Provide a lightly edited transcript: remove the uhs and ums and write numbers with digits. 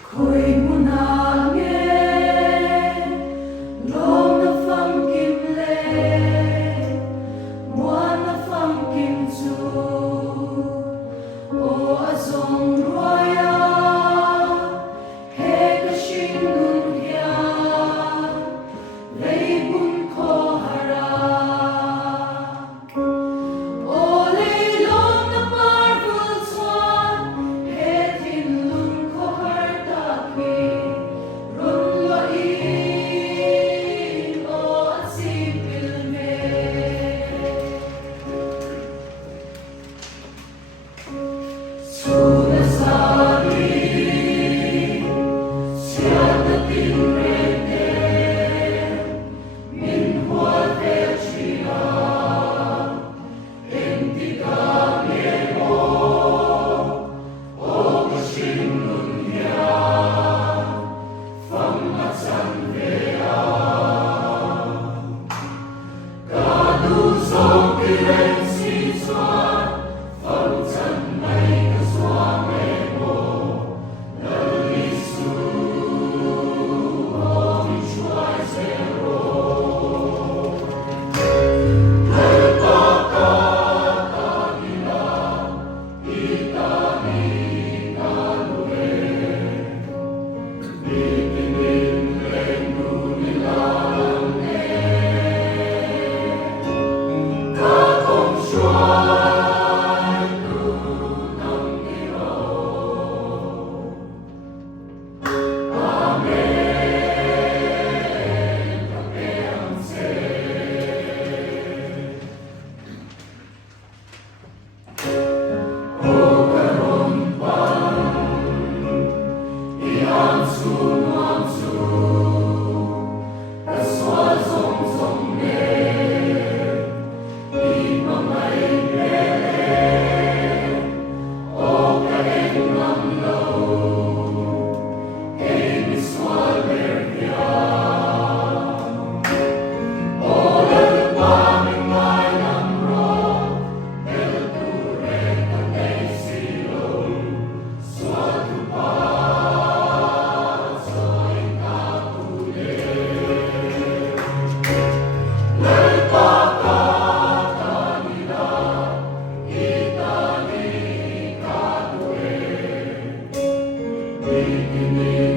Ko'y munangin, Rom na pham kim le, Muan na pham kim zu, O azong ruaya, He ka shing nun hia, Lei bun ko hara. O leilong na parvul swan, He tin lung ko harta ki, Run loin o at sipil me. Sunasari, siya na tinrete, Minhua Vecchia, Entigamemo, O Kashinunhya, Fammatsanveya, Kaduzong Pirensiswan, Famtsanmay Kaswamemo, Nalisu, O Michuay Zero. Beginning.